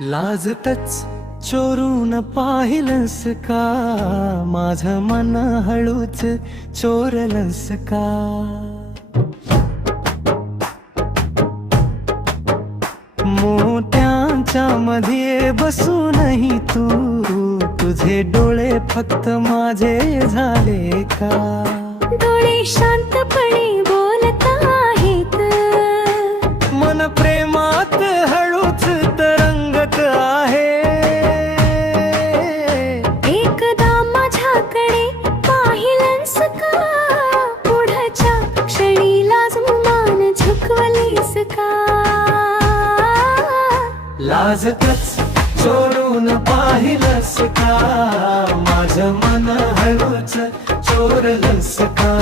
लाजतच चोरून पाहिलंस का, माझं मन हळूच चोरलंस का. मोत्यांच्या मध्ये बसूनही तू, तुझे डोळे फक्त माझे झाले का. डोळे शांतपणे बोलत आहेत, मन प्रेमात हळूच तरंगत आहे. एकदा माझ्याकडे पाहिलंस का, पुढच्या क्षणी लाजून मान झुकवलीस का. लाजतच चोरून पाहिलंस का, माझं मन हळूच चोरलंस का.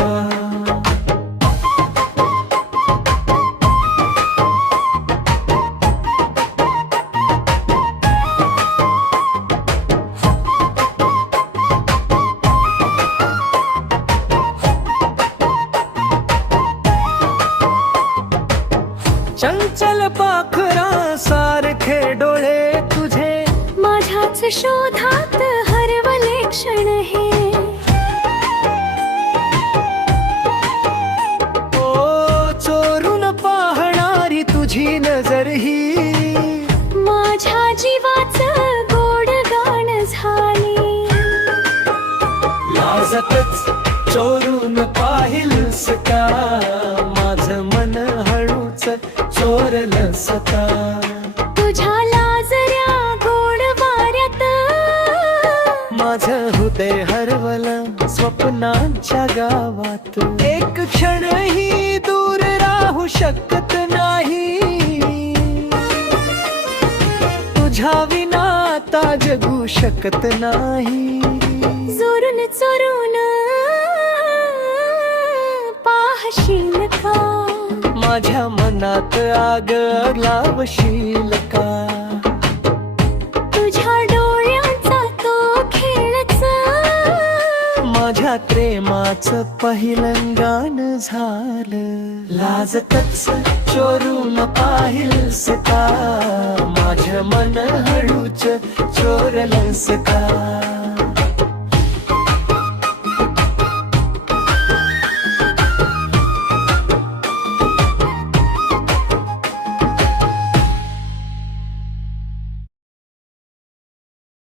चंचल पाखरा सारखे डोळे तुझे, माझ्याच शोधात हरवले क्षण हे. ओ चोरून पाहणारी तुझी नजर ही, माझ्या जीवाचं गोड गाणं झाली. लाजतच चोरून पाहिलंस का, माझं मन हळूच चोरलंस का. तुझ्या लाजऱ्या गोड वाऱ्यात माझं हृदय हरवलं स्वप्नांच्या गावात. एक क्षणही दूर राहू शकत नाही, तुझ्या विना आता जगू शकत नाही. चोरून चोरून पाहशील का, माझ्या मनात आग लावशील का. तुझ्या डोळ्यांचा तो खेळच माझ्या प्रेमाचं पहिलं गाणं झालं. लाजतच चोरून पाहिलंस का, माझं मन हळूच चोरलंस का.